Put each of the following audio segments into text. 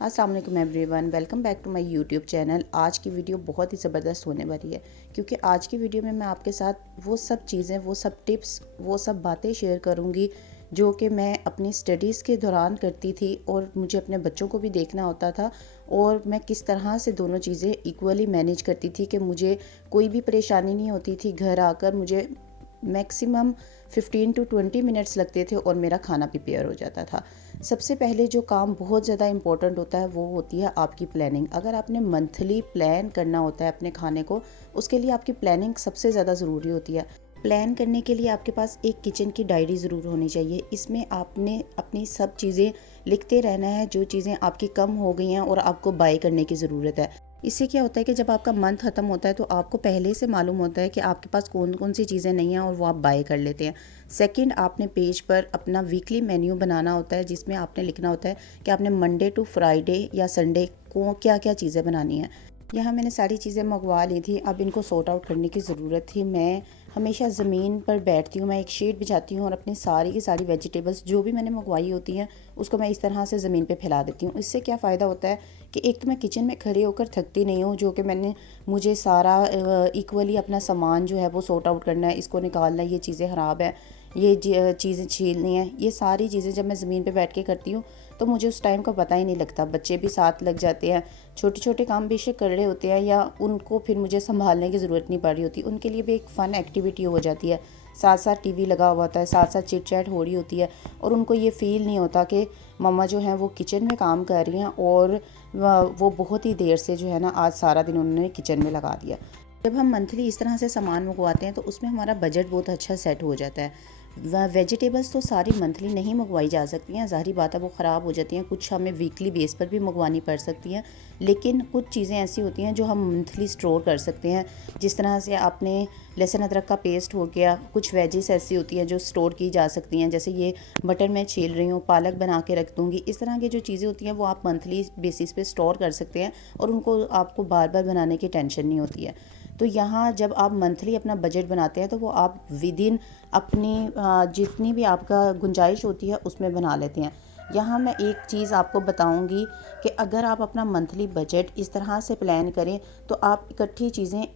अस्सलाम वालेकुम everyone, welcome back to my YouTube channel. आज की वीडियो बहुत ही ज़बरदस्त होने वाली है क्योंकि आज की वीडियो में मैं आपके साथ वो सब चीज़ें, वो सब टिप्स, वो सब बातें शेयर करूँगी जो कि मैं अपनी स्टडीज़ के दौरान करती थी और मुझे अपने बच्चों को भी देखना होता था। और मैं किस तरह से दोनों चीज़ें इक्वली मैनेज करती थी कि मुझे कोई भी परेशानी नहीं होती थी। घर आकर मुझे मैक्सिमम 15 टू 20 मिनट्स लगते थे और मेरा खाना प्रिपेयर हो जाता था। सबसे पहले जो काम बहुत ज़्यादा इम्पोर्टेंट होता है वो होती है आपकी प्लानिंग। अगर आपने मंथली प्लान करना होता है अपने खाने को, उसके लिए आपकी प्लानिंग सबसे ज़्यादा ज़रूरी होती है। प्लान करने के लिए आपके पास एक किचन की डायरी ज़रूर होनी चाहिए। इसमें आपने अपनी सब चीज़ें लिखते रहना है, जो चीज़ें आपकी कम हो गई हैं और आपको बाय करने की ज़रूरत है। इससे क्या होता है कि जब आपका मंथ ख़त्म होता है तो आपको पहले से मालूम होता है कि आपके पास कौन कौन सी चीज़ें नहीं हैं और वो आप बाय कर लेते हैं। सेकंड, आपने पेज पर अपना वीकली मेन्यू बनाना होता है जिसमें आपने लिखना होता है कि आपने मंडे टू फ्राइडे या संडे को क्या क्या चीज़ें बनानी है। यहाँ मैंने सारी चीज़ें मंगवा ली थी, अब इनको सॉर्ट आउट करने की ज़रूरत थी। मैं हमेशा ज़मीन पर बैठती हूँ, मैं एक शीट बिछाती हूँ और अपनी सारी की सारी वेजिटेबल्स जो भी मैंने मंगवाई होती हैं उसको मैं इस तरह से ज़मीन पे फैला देती हूँ। इससे क्या फ़ायदा होता है कि एक तो मैं किचन में खड़े होकर थकती नहीं हूँ, जो कि मुझे सारा इक्वली अपना सामान जो है वो सॉर्ट आउट करना है, इसको निकालना है, ये चीज़ें ख़राब है, ये चीज़ें छीलनी है। ये सारी चीज़ें जब मैं ज़मीन पे बैठ के करती हूँ तो मुझे उस टाइम का पता ही नहीं लगता। बच्चे भी साथ लग जाते हैं, छोटे छोटे काम बेशक कर रहे होते हैं या उनको फिर मुझे संभालने की ज़रूरत नहीं पड़ रही होती, उनके लिए भी एक फ़न एक्टिविटी हो जाती है। साथ साथ टीवी लगा हुआ होता है, साथ साथ चिट चैट हो रही होती है और उनको ये फ़ील नहीं होता कि मम्मा जो हैं वो किचन में काम कर रही हैं और वो बहुत ही देर से जो है ना आज सारा दिन उन्होंने किचन में लगा दिया। जब हम मंथली इस तरह से सामान मंगवाते हैं तो उसमें हमारा बजट बहुत अच्छा सेट हो जाता है। वेजिटेबल्स तो सारी मंथली नहीं मंगवाई जा सकती हैं, ज़ाहिर बात है वो ख़राब हो जाती हैं। कुछ हमें वीकली बेस पर भी मंगवानी पड़ सकती हैं, लेकिन कुछ चीज़ें ऐसी होती हैं जो हम मंथली स्टोर कर सकते हैं। जिस तरह से आपने लहसुन अदरक का पेस्ट हो गया, कुछ वेजिस ऐसी होती हैं जो स्टोर की जा सकती हैं, जैसे ये मटर मैं छील रही हूँ, पालक बना के रख दूँगी। इस तरह की जो चीज़ें होती हैं वो आप मंथली बेसिस पे स्टोर कर सकते हैं और उनको आपको बार बार बनाने की टेंशन नहीं होती है। तो यहाँ जब आप मंथली अपना बजट बनाते हैं तो वो आप विद इन अपनी जितनी भी आपका गुंजाइश होती है उसमें बना लेते हैं। यहाँ मैं एक चीज़ आपको बताऊँगी कि अगर आप अपना मंथली बजट इस तरह से प्लान करें तो आप इकट्ठी चीज़ें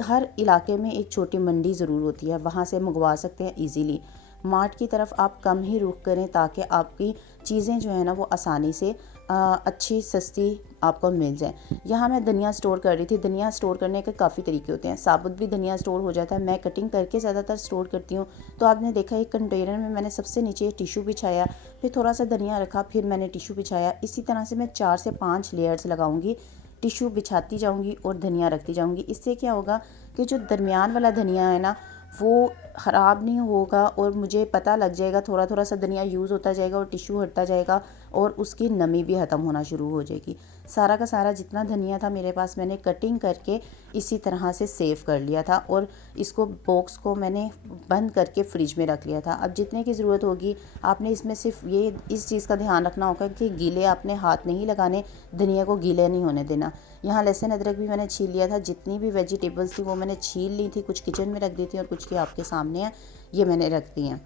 हर इलाके में एक छोटी मंडी ज़रूर होती है, वहाँ से मंगवा सकते हैं ईज़िली। मार्ट की तरफ आप कम ही रुख करें ताकि आपकी चीज़ें जो है ना वो आसानी से अच्छी सस्ती आपको मिल जाए। यहाँ मैं धनिया स्टोर कर रही थी। धनिया स्टोर करने के काफ़ी तरीके होते हैं। साबुत भी धनिया स्टोर हो जाता है, मैं कटिंग करके ज़्यादातर स्टोर करती हूँ। तो आपने देखा एक कंटेनर में मैंने सबसे नीचे टिशू बिछाया, फिर थोड़ा सा धनिया रखा, फिर मैंने टिशू बिछाया। इसी तरह से मैं 4 से 5 लेयर्स लगाऊंगी, टिशू बिछाती जाऊंगी और धनिया रखती जाऊंगी। इससे क्या होगा कि जो दरमियान वाला धनिया है ना वो ख़राब नहीं होगा और मुझे पता लग जाएगा, थोड़ा थोड़ा सा धनिया यूज़ होता जाएगा और टिशू हटता जाएगा और उसकी नमी भी ख़त्म होना शुरू हो जाएगी। सारा का सारा जितना धनिया था मेरे पास मैंने कटिंग करके इसी तरह से सेव कर लिया था और इसको बॉक्स को मैंने बंद करके फ्रिज में रख लिया था। अब जितने की ज़रूरत होगी आपने इसमें सिर्फ ये इस चीज़ का ध्यान रखना होगा कि गीले आपने हाथ नहीं लगाने, धनिया को गीले नहीं होने देना। यहाँ लहसुन अदरक भी मैंने छील लिया था, जितनी भी वेजिटेबल्स थी वो मैंने छील ली थी, कुछ किचन में रख दी थी और कुछ की आपके सामने है, ये मैंने रख दी हैं।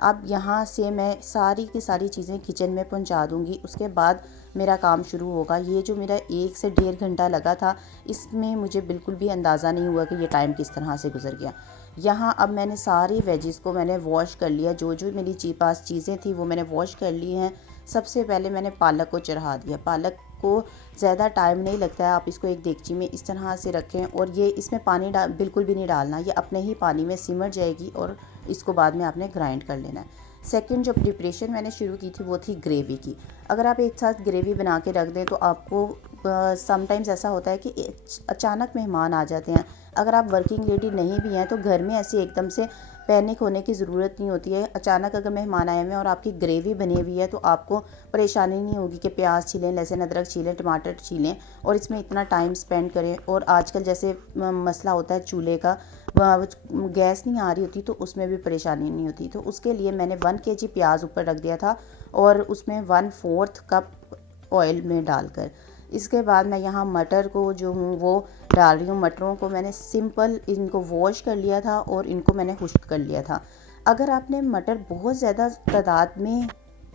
अब यहाँ से मैं सारी की सारी चीज़ें किचन में पहुँचा दूँगी, उसके बाद मेरा काम शुरू होगा। ये जो मेरा 1 से 1.5 घंटा लगा था इसमें मुझे बिल्कुल भी अंदाज़ा नहीं हुआ कि ये टाइम किस तरह से गुजर गया। यहाँ अब मैंने सारी वेजिस को मैंने वॉश कर लिया, जो जो मेरी पास चीज़ें थी वो मैंने वॉश कर ली हैं। सबसे पहले मैंने पालक को चढ़ा दिया। पालक को ज़्यादा टाइम नहीं लगता है, आप इसको एक देगची में इस तरह से रखें और ये इसमें पानी बिल्कुल भी नहीं डालना, ये अपने ही पानी में सिमर जाएगी और इसको बाद में आपने ग्राइंड कर लेना है। सेकंड जो प्रिपरेशन मैंने शुरू की थी वो थी ग्रेवी की। अगर आप एक साथ ग्रेवी बना के रख दें तो आपको समटाइम्स ऐसा होता है कि अचानक मेहमान आ जाते हैं। अगर आप वर्किंग लेडी नहीं भी हैं तो घर में ऐसी एकदम से पैनिक होने की ज़रूरत नहीं होती है। अचानक अगर मेहमान आए हुए हैं और आपकी ग्रेवी बनी हुई है तो आपको परेशानी नहीं होगी कि प्याज छीलें, लहसुन अदरक छीलें, टमाटर छीलें और इसमें इतना टाइम स्पेंड करें। और आजकल जैसे मसला होता है चूल्हे का, गैस नहीं आ रही होती तो उसमें भी परेशानी नहीं होती। तो उसके लिए मैंने 1 kg प्याज ऊपर रख दिया था और उसमें 1/4 कप ऑयल में डालकर। इसके बाद मैं यहाँ मटर को जो हूँ वो डाल रही हूँ। मटरों को मैंने सिंपल इनको वॉश कर लिया था और इनको मैंने खुश्क कर लिया था। अगर आपने मटर बहुत ज़्यादा तादाद में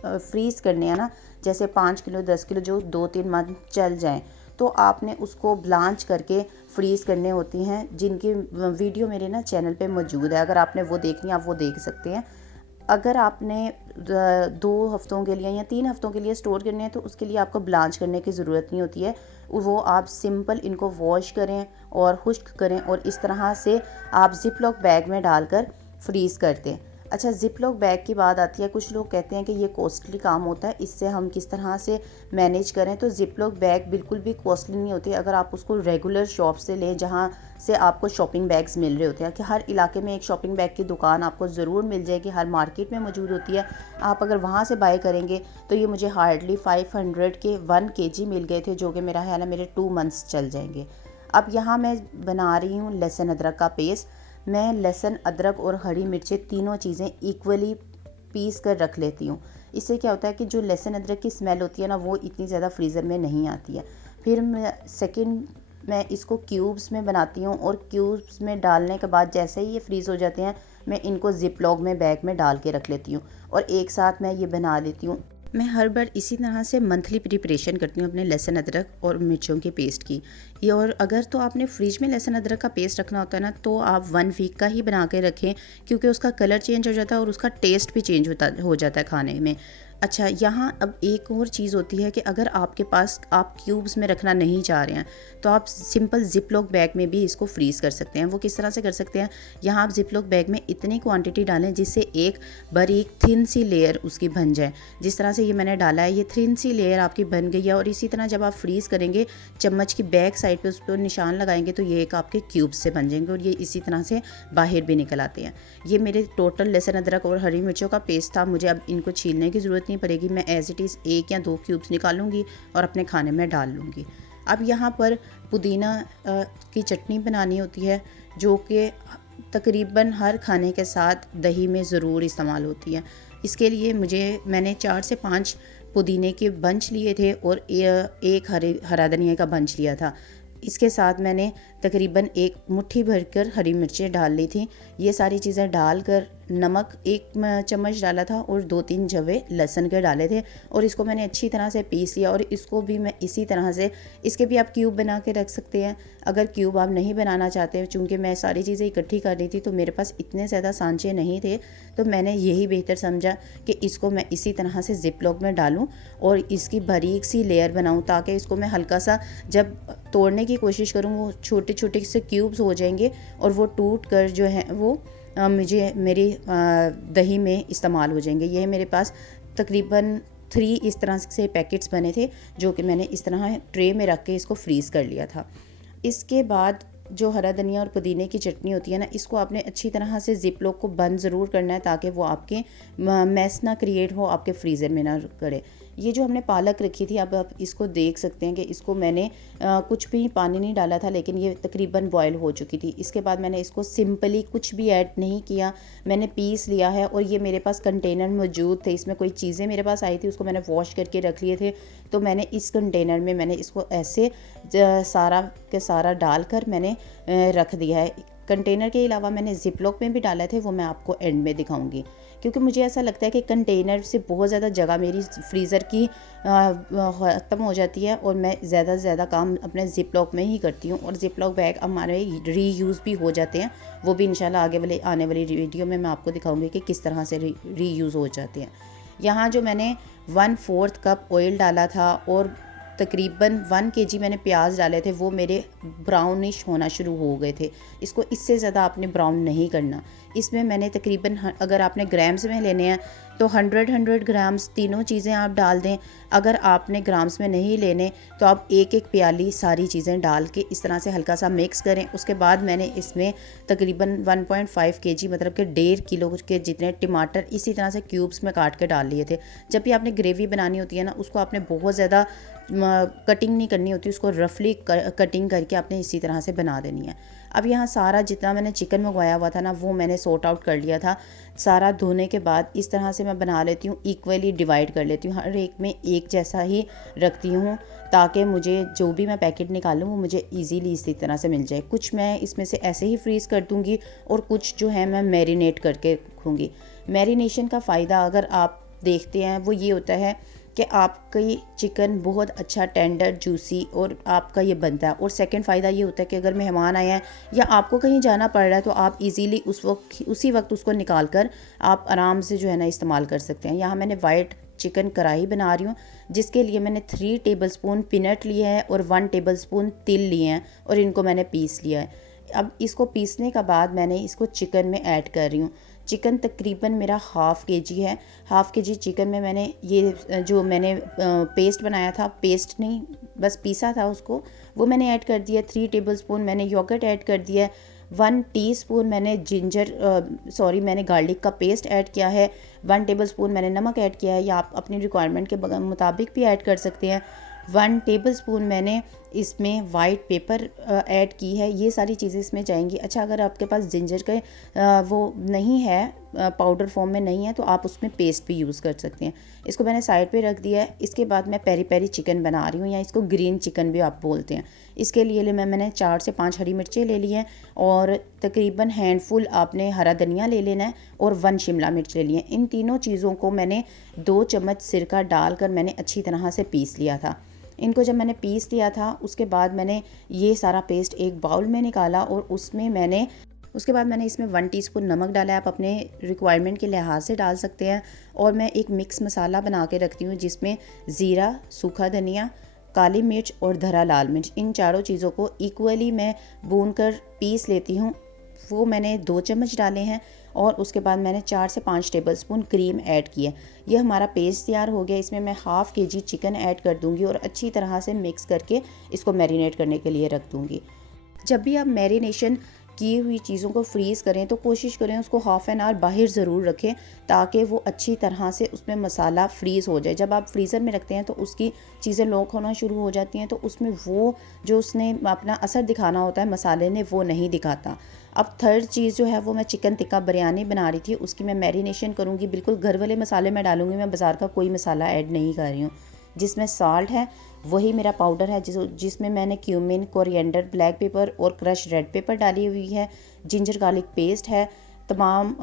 फ्रीज़ करने हैं ना, जैसे 5 किलो 10 किलो जो 2-3 मंथ चल जाएं, तो आपने उसको ब्लांच करके फ्रीज़ करने होती हैं, जिनकी वीडियो मेरे ना चैनल पे मौजूद है। अगर आपने वो देखनी है आप वो देख सकते हैं। अगर आपने 2 हफ़्तों के लिए या 3 हफ़्तों के लिए स्टोर करने हैं तो उसके लिए आपको ब्लांच करने की ज़रूरत नहीं होती है। वो आप सिंपल इनको वॉश करें और खुश्क करें और इस तरह से आप ज़िप लॉक बैग में डालकर फ्रीज़ कर दें। अच्छा, ज़िप लॉक बैग की बात आती है। कुछ लोग कहते हैं कि ये कॉस्टली काम होता है, इससे हम किस तरह से मैनेज करें। तो ज़िप लॉक बैग बिल्कुल भी कॉस्टली नहीं होती अगर आप उसको रेगुलर शॉप से लें, जहाँ से आपको शॉपिंग बैग्स मिल रहे होते हैं। कि हर इलाके में एक शॉपिंग बैग की दुकान आपको ज़रूर मिल जाएगी, हर मार्केट में मौजूद होती है। आप अगर वहाँ से बाय करेंगे तो ये मुझे हार्डली 500 के 1 kg मिल गए थे, जो कि मेरा ख्याल है मेरे 2 मंथ्स चल जाएंगे। अब यहाँ मैं बना रही हूँ लहसुन अदरक का पेस्ट। मैं लहसुन अदरक और हरी मिर्चें तीनों चीज़ें इक्वली पीस कर रख लेती हूँ। इससे क्या होता है कि जो लहसुन अदरक की स्मेल होती है ना, वो इतनी ज़्यादा फ्रीज़र में नहीं आती है। फिर मैं इसको क्यूब्स में बनाती हूँ और क्यूब्स में डालने के बाद जैसे ही ये फ्रीज़ हो जाते हैं, मैं इनको ज़िप लॉक में बैग में डाल के रख लेती हूँ और एक साथ मैं ये बना लेती हूँ। मैं हर बार इसी तरह से मंथली प्रिपरेशन करती हूँ अपने लहसुन अदरक और मिर्चों की पेस्ट की। ये और अगर तो आपने फ्रिज में लहसुन अदरक का पेस्ट रखना होता है ना, तो आप 1 वीक का ही बना के रखें, क्योंकि उसका कलर चेंज हो जाता है और उसका टेस्ट भी चेंज हो जाता है खाने में। अच्छा, यहाँ अब एक और चीज़ होती है कि अगर आपके पास आप क्यूब्स में रखना नहीं चाह रहे हैं तो आप सिंपल ज़िप लॉक बैग में भी इसको फ्रीज़ कर सकते हैं। वो किस तरह से कर सकते हैं, यहाँ आप ज़िप लॉक बैग में इतनी क्वांटिटी डालें जिससे एक बारीक थिन सी लेयर उसकी बन जाए। जिस तरह से ये मैंने डाला है, ये थिन सी लेयर आपकी बन गई है। और इसी तरह जब आप फ्रीज़ करेंगे, चम्मच की बैक साइड पे उस पर निशान लगाएंगे तो ये एक आपके क्यूब्स से बन जाएंगे और ये इसी तरह से बाहर भी निकल आते हैं। ये मेरे टोटल लहसुन अदरक और हरी मिर्चों का पेस्ट था। मुझे अब इनको छीलने की ज़रूरत नहीं पड़ेगी। मैं एज इट इज़ 1 या 2 क्यूब्स निकालूंगी और अपने खाने में डाल लूँगी। अब यहाँ पर पुदीना की चटनी बनानी होती है, जो कि तकरीबन हर खाने के साथ दही में ज़रूर इस्तेमाल होती है। इसके लिए मैंने 4 से 5 पुदीने के बंच लिए थे और एक हरा धनिया का बंच लिया था। इसके साथ मैंने तकरीबन 1 मुट्ठी भरकर हरी मिर्चें डाल ली थी। ये सारी चीज़ें डालकर नमक 1 चम्मच डाला था और 2-3 जवे लहसुन के डाले थे और इसको मैंने अच्छी तरह से पीस लिया। और इसको भी मैं इसी तरह से, इसके भी आप क्यूब बना के रख सकते हैं। अगर क्यूब आप नहीं बनाना चाहते, चूँकि मैं सारी चीज़ें इकट्ठी कर रही थी तो मेरे पास इतने ज़्यादा सांचे नहीं थे, तो मैंने यही बेहतर समझा कि इसको मैं इसी तरह से ज़िप लॉक में डालूँ और इसकी बारीक सी लेयर बनाऊँ, ताकि इसको मैं हल्का सा जब तोड़ने की कोशिश करूँ वो छोटे छोटे से क्यूब्स हो जाएंगे और वो टूट कर जो है वो मेरी दही में इस्तेमाल हो जाएंगे। ये मेरे पास तकरीबन 3 इस तरह से पैकेट्स बने थे, जो कि मैंने इस तरह ट्रे में रख के इसको फ्रीज़ कर लिया था। इसके बाद जो हरा धनिया और पुदीने की चटनी होती है ना, इसको आपने अच्छी तरह से ज़िप लॉक को बंद ज़रूर करना है, ताकि वो आपके मैस ना क्रिएट हो, आपके फ्रीज़र में ना करे। ये जो हमने पालक रखी थी, अब आप इसको देख सकते हैं कि इसको मैंने कुछ भी पानी नहीं डाला था, लेकिन ये तकरीबन बॉयल हो चुकी थी। इसके बाद मैंने इसको सिंपली कुछ भी ऐड नहीं किया, मैंने पीस लिया है। और ये मेरे पास कंटेनर मौजूद थे, इसमें कोई चीज़ें मेरे पास आई थी, उसको मैंने वॉश करके रख लिए थे। तो मैंने इस कंटेनर में मैंने इसको ऐसे सारा के सारा डालकर मैंने रख दिया है। कंटेनर के अलावा मैंने ज़िप लॉक में भी डाला थे, वो मैं आपको एंड में दिखाऊंगी, क्योंकि मुझे ऐसा लगता है कि कंटेनर से बहुत ज़्यादा जगह मेरी फ्रीज़र की ख़त्म हो जाती है और मैं ज़्यादा से ज़्यादा काम अपने ज़िप लॉक में ही करती हूँ। और ज़िप लॉक बैग हमारे रीयूज़ भी हो जाते हैं, वो भी इंशाल्लाह आने वाली वीडियो में मैं आपको दिखाऊंगी कि किस तरह से रीयूज़ हो जाते हैं। यहाँ जो मैंने 1/4 कप ऑयल डाला था और तकरीबन 1 kg मैंने प्याज डाले थे, वो मेरे ब्राउनिश होना शुरू हो गए थे। इसको इससे ज़्यादा आपने ब्राउन नहीं करना। इसमें मैंने तकरीबन, अगर आपने ग्राम्स में लेने हैं तो 100 ग्राम्स तीनों चीज़ें आप डाल दें। अगर आपने ग्राम्स में नहीं लेने तो आप 1-1 प्याली सारी चीज़ें डाल के इस तरह से हल्का सा मिक्स करें। उसके बाद मैंने इसमें तकरीबन 1.5 kg मतलब कि 1.5 किलो के जितने टमाटर इसी तरह से क्यूब्स में काट के डाल लिए थे। जब भी आपने ग्रेवी बनानी होती है ना, उसको आपने बहुत ज़्यादा कटिंग नहीं करनी होती, उसको रफली कटिंग करके आपने इसी तरह से बना देनी है। अब यहाँ सारा जितना मैंने चिकन मंगवाया हुआ था ना, वो मैंने सॉर्ट आउट कर लिया था। सारा धोने के बाद इस तरह से मैं बना लेती हूँ, इक्वली डिवाइड कर लेती हूँ, हर एक में एक जैसा ही रखती हूँ, ताकि मुझे जो भी मैं पैकेट निकालूँ वो मुझे ईजीली इसी तरह से मिल जाए। कुछ मैं इसमें से ऐसे ही फ्रीज़ कर दूँगी और कुछ जो है मैं मैरिनेट करके रखूँगी। मैरिनेशन का फ़ायदा अगर आप देखते हैं वो ये होता है कि आपकी चिकन बहुत अच्छा टेंडर जूसी और आपका ये बनता है। और सेकंड फ़ायदा ये होता है कि अगर मेहमान आए हैं या आपको कहीं जाना पड़ रहा है तो आप इजीली उसी वक्त उसको निकाल कर आप आराम से जो है ना इस्तेमाल कर सकते हैं। यहाँ मैंने वाइट चिकन कढ़ाई बना रही हूँ, जिसके लिए मैंने 3 टेबलस्पून पीनट लिए हैं और 1 टेबलस्पून तिल लिए हैं और इनको मैंने पीस लिया है। अब इसको पीसने का बाद मैंने इसको चिकन में ऐड कर रही हूँ। चिकन तकरीबन मेरा हाफ़ केजी है। हाफ़ केजी चिकन में मैंने ये जो मैंने पेस्ट बनाया था, पेस्ट नहीं बस पीसा था उसको, वो मैंने ऐड कर दिया। 3 टेबलस्पून मैंने योगर्ट ऐड कर दिया है। 1 टीस्पून मैंने मैंने गार्लिक का पेस्ट ऐड किया है। 1 टेबलस्पून मैंने नमक ऐड किया है, या आप अपनी रिक्वायरमेंट के मुताबिक भी ऐड कर सकते हैं। 1 टेबलस्पून मैंने इसमें वाइट पेपर ऐड की है। ये सारी चीज़ें इसमें जाएंगी। अच्छा, अगर आपके पास जिंजर के वो नहीं है, पाउडर फॉर्म में नहीं है, तो आप उसमें पेस्ट भी यूज़ कर सकते हैं। इसको मैंने साइड पे रख दिया है। इसके बाद मैं पेरी पेरी चिकन बना रही हूँ, या इसको ग्रीन चिकन भी आप बोलते हैं। इसके लिए मैंने 4 से 5 हरी मिर्चें ले ली हैं और तकरीबन हैंडफुल आपने हरा धनिया ले लेना है और 1 शिमला मिर्च ले ली है। इन तीनों चीज़ों को मैंने 2 चम्मच सिरका डालकर मैंने अच्छी तरह से पीस लिया था। इनको जब मैंने पीस लिया था उसके बाद मैंने ये सारा पेस्ट एक बाउल में निकाला और उसके बाद मैंने इसमें 1 टीस्पून नमक डाला है। आप अपने रिक्वायरमेंट के लिहाज से डाल सकते हैं। और मैं एक मिक्स मसाला बना के रखती हूँ, जिसमें ज़ीरा, सूखा धनिया, काली मिर्च और धरा लाल मिर्च, इन चारों चीज़ों को इक्वली मैं भून कर पीस लेती हूँ। वो मैंने 2 चम्मच डाले हैं और उसके बाद मैंने 4 से 5 टेबलस्पून क्रीम ऐड की है। यह हमारा पेस्ट तैयार हो गया। इसमें मैं हाफ़ केजी चिकन ऐड कर दूँगी और अच्छी तरह से मिक्स करके इसको मैरिनेट करने के लिए रख दूँगी। जब भी आप मैरिनेशन की हुई चीज़ों को फ्रीज़ करें तो कोशिश करें उसको हाफ़ एन आवर बाहर ज़रूर रखें, ताकि वो अच्छी तरह से उसमें मसाला फ्रीज़ हो जाए। जब आप फ्रीज़र में रखते हैं तो उसकी चीज़ें लॉक होना शुरू हो जाती हैं, तो उसमें वो जो उसने अपना असर दिखाना होता है मसाले ने, वो नहीं दिखाता। अब थर्ड चीज़ जो है वो मैं चिकन टिक्का बिरयानी बना रही थी, उसकी मैं मैरिनेशन करूँगी। बिल्कुल घर वाले मसाले मैं डालूँगी, मैं बाज़ार का कोई मसाला ऐड नहीं कर रही हूँ। जिसमें साल्ट है वही मेरा पाउडर है, जिसमें मैंने क्यूमिन, कोरिएंडर, ब्लैक पेपर और क्रश रेड पेपर डाली हुई है। जिंजर गार्लिक पेस्ट है, तमाम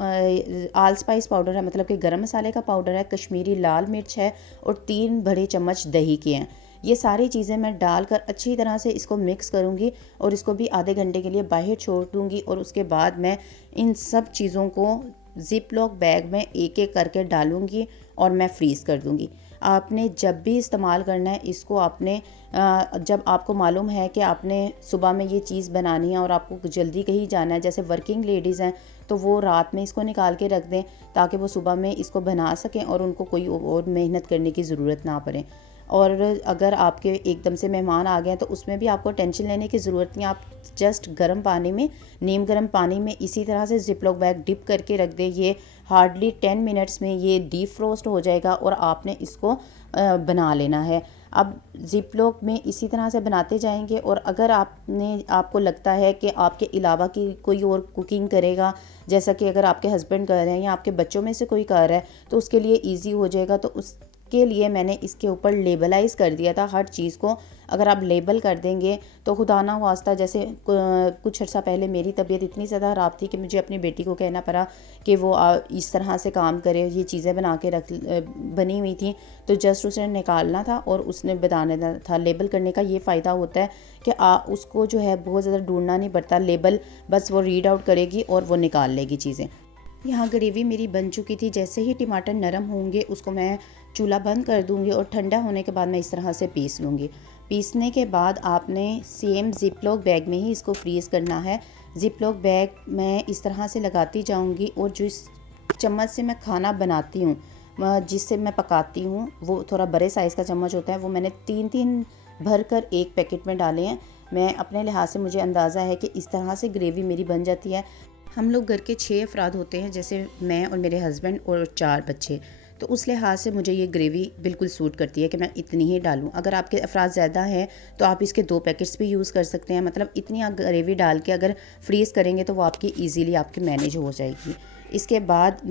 आल स्पाइस पाउडर है, मतलब कि गरम मसाले का पाउडर है, कश्मीरी लाल मिर्च है और 3 बड़े चम्मच दही के हैं। ये सारी चीज़ें मैं डालकर अच्छी तरह से इसको मिक्स करूँगी और इसको भी आधे घंटे के लिए बाहर छोड़ दूँगी। और उसके बाद मैं इन सब चीज़ों को ज़िप लॉक बैग में एक एक करके डालूँगी और मैं फ्रीज़ कर दूँगी। आपने जब भी इस्तेमाल करना है इसको, आपने जब आपको मालूम है कि आपने सुबह में ये चीज़ बनानी है और आपको जल्दी कहीं जाना है, जैसे वर्किंग लेडीज़ हैं, तो वो रात में इसको निकाल के रख दें ताकि वो सुबह में इसको बना सकें और उनको कोई और मेहनत करने की ज़रूरत ना पड़े। और अगर आपके एकदम से मेहमान आ गए तो उसमें भी आपको टेंशन लेने की ज़रूरत नहीं। आप जस्ट गर्म पानी में, नीम गर्म पानी में इसी तरह से ज़िप लॉक बैग डिप करके रख दें। ये हार्डली 10 मिनट्स में ये डीप फ्रोस्ट हो जाएगा और आपने इसको बना लेना है। अब ज़िप लॉक में इसी तरह से बनाते जाएंगे। और अगर आपको लगता है कि आपके अलावा की कोई और कुकिंग करेगा, जैसा कि अगर आपके हस्बैंड कर रहे हैं या आपके बच्चों में से कोई कर रहा है, तो उसके लिए ईजी हो जाएगा। तो उसके लिए मैंने इसके ऊपर लेबलाइज़ कर दिया था हर चीज़ को। अगर आप लेबल कर देंगे तो खुदा ना वास्ता, जैसे कुछ अर्सा पहले मेरी तबीयत इतनी ज़्यादा ख़राब थी कि मुझे अपनी बेटी को कहना पड़ा कि वो इस तरह से काम करे। ये चीज़ें बना के बनी हुई थी, तो जस्ट उसे निकालना था और उसने बताना था। लेबल करने का ये फ़ायदा होता है कि उसको जो है बहुत ज़्यादा ढूंढना नहीं पड़ता। लेबल बस वो रीड आउट करेगी और वो निकाल लेगी चीज़ें। यहाँ ग्रेवी मेरी बन चुकी थी। जैसे ही टमाटर नरम होंगे उसको मैं चूल्हा बंद कर दूँगी और ठंडा होने के बाद मैं इस तरह से पीस लूँगी। पीसने के बाद आपने सेम ज़िप लॉक बैग में ही इसको फ्रीज़ करना है। ज़िप लॉक बैग मैं इस तरह से लगाती जाऊँगी और जिस चम्मच से मैं खाना बनाती हूँ, जिससे मैं पकाती हूँ, वो थोड़ा बड़े साइज़ का चम्मच होता है, वो मैंने 3-3 भर कर एक पैकेट में डाले हैं। मैं अपने लिहाज से मुझे अंदाज़ा है कि इस तरह से ग्रेवी मेरी बन जाती है। हम लोग घर के 6 अफराद होते हैं, जैसे मैं और मेरे हस्बैंड और 4 बच्चे, तो उस लिहाज से मुझे ये ग्रेवी बिल्कुल सूट करती है कि मैं इतनी ही डालूं। अगर आपके अफराद ज़्यादा हैं तो आप इसके 2 पैकेट्स भी यूज़ कर सकते हैं। मतलब इतनी आप ग्रेवी डाल के अगर फ्रीज़ करेंगे तो वो आपकी ईज़िली आपकी मैनेज हो जाएगी। इसके बाद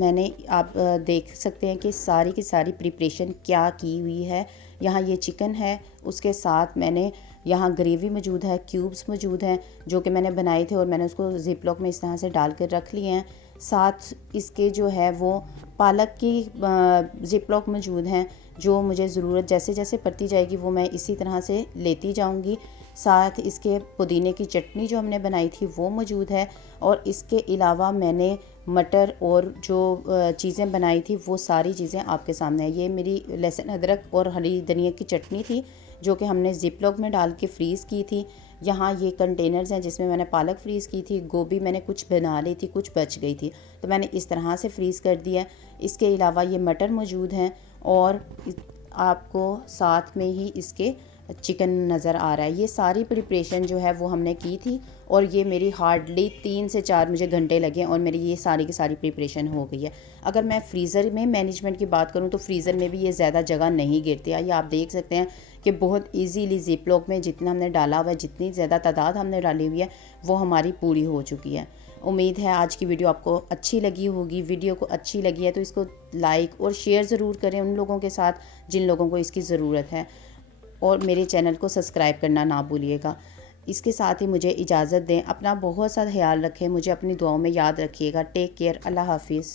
आप देख सकते हैं कि सारी की सारी प्रिपरेशन क्या की हुई है। यहाँ ये चिकन है, उसके साथ मैंने यहाँ ग्रेवी मौजूद है, क्यूब्स मौजूद हैं जो कि मैंने बनाए थे और मैंने उसको ज़िप लॉक में इस तरह से डाल कर रख लिए हैं। साथ इसके जो है वो पालक की ज़िप लॉक मौजूद हैं। जो मुझे ज़रूरत जैसे जैसे पड़ती जाएगी वो मैं इसी तरह से लेती जाऊंगी। साथ इसके पुदीने की चटनी जो हमने बनाई थी वो मौजूद है, और इसके अलावा मैंने मटर और जो चीज़ें बनाई थी वो सारी चीज़ें आपके सामने है। ये मेरी लहसुन अदरक और हरी धनिया की चटनी थी जो कि हमने ज़िप लॉक में डाल के फ्रीज़ की थी। यहाँ ये कंटेनर्स हैं जिसमें मैंने पालक फ्रीज़ की थी, गोभी मैंने कुछ बना ली थी, कुछ बच गई थी तो मैंने इस तरह से फ्रीज़ कर दिया। इसके अलावा ये मटर मौजूद हैं, और आपको साथ में ही इसके चिकन नज़र आ रहा है। ये सारी प्रिपरेशन जो है वो हमने की थी, और ये मेरी हार्डली 3 से 4 मुझे घंटे लगे और मेरी ये सारी की सारी प्रिपरेशन हो गई है। अगर मैं फ्रीज़र में मैनेजमेंट की बात करूँ तो फ्रीज़र में भी ये ज़्यादा जगह नहीं गिरती है। ये आप देख सकते हैं कि बहुत इजीली ज़िप लॉक में जितना हमने डाला हुआ है, जितनी ज़्यादा तादाद हमने डाली हुई है वो हमारी पूरी हो चुकी है। उम्मीद है आज की वीडियो आपको अच्छी लगी होगी। वीडियो को अच्छी लगी है तो इसको लाइक और शेयर ज़रूर करें उन लोगों के साथ जिन लोगों को इसकी ज़रूरत है, और मेरे चैनल को सब्सक्राइब करना ना भूलिएगा। इसके साथ ही मुझे इजाज़त दें। अपना बहुत सा ख्याल रखें, मुझे अपनी दुआओं में याद रखिएगा। Take care. अल्लाह हाफिज़।